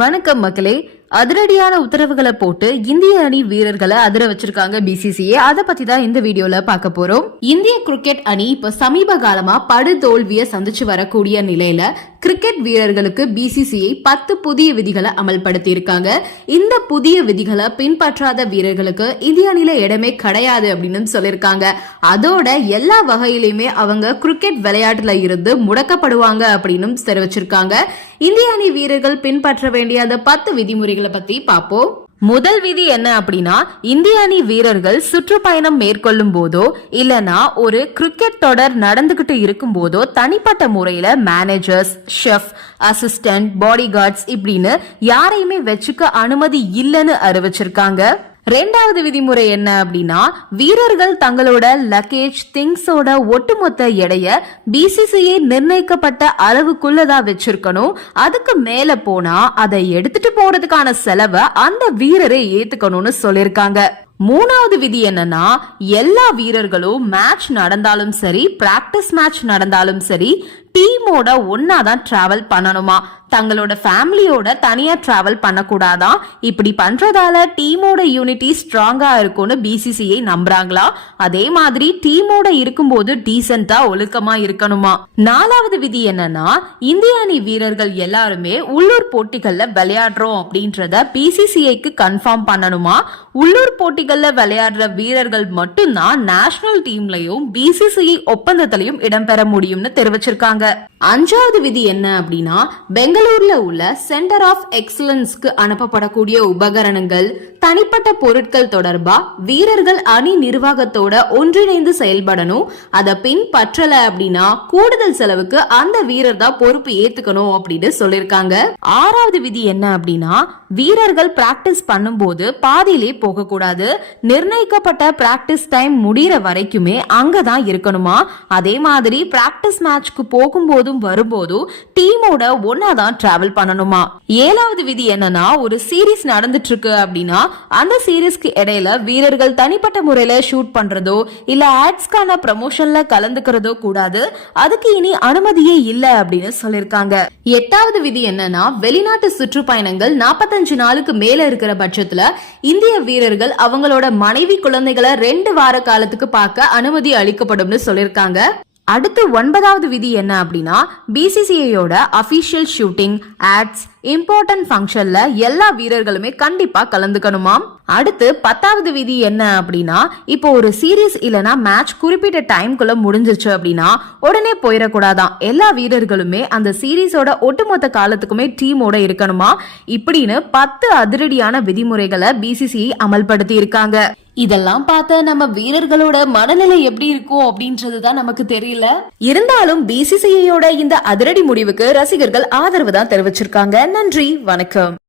வணக்கம் மக்களே. அதிரடியான உத்தரவுகளை போட்டு இந்திய அணி வீரர்களை அதிர வச்சிருக்காங்க பிசிசிஏ அதை பத்தி தான் இந்த வீடியோல பார்க்க போறோம். இந்திய கிரிக்கெட் அணி இப்ப சமீப காலமா படு தோல்வியை சந்திச்சு வரக்கூடிய நிலையில கிரிக்கெட் வீரர்களுக்கு பிசிசிஐ பத்து புதிய விதிகளை அமல்படுத்தியிருக்காங்க. இந்த புதிய விதிகளை பின்பற்றாத வீரர்களுக்கு இந்திய அணில இடமே கிடையாது அப்படின்னு சொல்லியிருக்காங்க. அதோட எல்லா வகையிலுமே அவங்க கிரிக்கெட் விளையாட்டுல இருந்து முடக்கப்படுவாங்க அப்படின்னு தெரிவிச்சிருக்காங்க. இந்திய அணி வீரர்கள் பின்பற்ற வேண்டிய அந்த பத்து விதிமுறைகளை பத்தி பார்ப்போம். முதல் விதி என்ன அப்படின்னா இந்திய அணி வீரர்கள் சுற்றுப்பயணம் மேற்கொள்ளும் போதோ இல்லனா ஒரு கிரிக்கெட் தொடர் நடந்துகிட்டு இருக்கும் போதோ தனிப்பட்ட முறையில managers chef assistant body guards இப்படின்னு யாரையுமே வச்சுக்க அனுமதி இல்லைன்னு அறிவிச்சிருக்காங்க. ரெண்டாவது விதிமுறை என்ன அப்படின்னா வீரர்கள் தங்களோட லக்கேஜ் திங்ஸோட ஒட்டுமொத்த எடைய பிசிசிஐ நிர்ணயிக்கப்பட்ட அளவுக்குள்ளதான் வச்சிருக்கணும். அதுக்கு மேல போனா அதை எடுத்துட்டு போறதுக்கான செலவை அந்த வீரரை ஏத்துக்கணும்னு சொல்லிருக்காங்க மூணாவது விதி என்னன்னா எல்லா வீரர்களும் மேட்ச் நடந்தாலும் சரி பிராக்டிஸ் மேட்ச் நடந்தாலும் சரி டீ டீமோட ஒன்னா தான் டிராவல் பண்ணணுமா? தங்களோட ஃபேமிலியோட தனியா டிராவல் பண்ணக்கூடாதான் இப்படி பண்றதால டீமோட யூனிட்டி ஸ்ட்ராங்கா இருக்கும்னு பிசிசிஐ நம்புறாங்களா? அதே மாதிரி டீமோட இருக்கும்போது டீசென்டா ஒழுக்கமா இருக்கணுமா? நாலாவது விதி என்னன்னா இந்திய அணி வீரர்கள் எல்லாருமே உள்ளூர் போட்டிகள்ல விளையாடுறோம் அப்படின்றத பிசிசிஐக்கு கன்ஃபார்ம் பண்ணணுமா? உள்ளூர் போட்டிகள்ல விளையாடுற வீரர்கள் மட்டும்தான் நேஷனல் டீம்லயும் பிசிசிஐ ஒப்பந்தத்திலையும் இடம்பெற முடியும்னு தெரிவிச்சிருக்காங்க. அஞ்சாவது விதி என்ன அப்படின்னா பெங்களூர்ல உள்ள சென்டர் ஆஃப் எக்ஸலன்ஸ்க்கு அனுப்பப்படக்கூடிய உபகரணங்கள் தனிப்பட்ட பொருட்கள் தொடர்பா வீரர்கள் அணி நிர்வாகத்தோட ஒன்றிணைந்து செயல்படணும். அதை பின்பற்றல அப்படின்னா கூடுதல் செலவுக்கு அந்த வீரர் தான் பொறுப்பு ஏத்துக்கணும் அப்படின்னு சொல்லியிருக்காங்க ஆறாவது விதி என்ன அப்படின்னா வீரர்கள் பிராக்டிஸ் பண்ணும்போது பாதியிலே போக கூடாது நிர்ணயிக்கப்பட்ட பிராக்டிஸ் டைம் முடிகிற வரைக்குமே அங்கதான் இருக்கணுமா? அதே மாதிரி பிராக்டிஸ் மேட்ச்க்கு போகும்போதும் வரும்போதும் டீமோட ஒன்னா தான் டிராவல் பண்ணணுமா? ஏழாவது விதி என்னன்னா ஒரு சீரீஸ் நடந்துட்டு இருக்கு அப்படின்னா அந்த சீரீஸ்க்கு இடையில வீரர்கள் தனிப்பட்ட முறையில ஷூட் பண்றதோ இல்ல ஆட்ஸ்க்கான ப்ரமோஷன்ல கலந்துக்கிறதோ கூடாது. அதுக்கு இனி அனுமதியே இல்ல அப்படின்னு சொல்லிருக்காங்க எட்டாவது விதி என்னன்னா வெளிநாட்டு சுற்றுப்பயணங்கள் நாற்பத்தஞ்சு நாளுக்கு மேல இருக்கிற பட்சத்துல இந்திய வீரர்கள் அவங்களோட மனைவி குழந்தைகளை ரெண்டு வார காலத்துக்கு பார்க்க அனுமதி அளிக்கப்படும்னு சொல்லிருக்காங்க அடுத்து ஒன்பதாவது விதி என்ன அப்படின்னா பிசிசிஐயோட அபிஷியல் ஷூட்டிங் ஆட்ஸ் இம்பார்ட்டன்ட் ஃபங்க்ஷன்ல எல்லா வீரர்களுமே கண்டிப்பா கலந்துக்கணுமாம். அடுத்து பத்தாவது விதி என்ன அப்படின்னா இப்போ ஒரு சீரீஸ் இல்லனா மேட்ச் குறிப்பிட்ட டைம்குள்ள முடிஞ்சிருச்சு அப்படின்னா உடனே போயிடக்கூடாதான். எல்லா வீரர்களுமே அந்த சீரீஸோட ஒட்டுமொத்த காலத்துக்குமே டீமோட இருக்கணுமா? இப்படின்னு பத்து அதிரடியான விதிமுறைகளை பிசிசிஐ அமல்படுத்தி இருக்காங்க இதெல்லாம் பார்த்த நம்ம வீரர்களோட மனநிலை எப்படி இருக்கும் அப்படின்றது தான் நமக்கு தெரியல. இருந்தாலும் பிசிசிஐயோட இந்த அதிரடி முடிவுக்கு ரசிகர்கள் ஆதரவு தான் தெரிவிச்சிருக்காங்க. நன்றி வணக்கம்.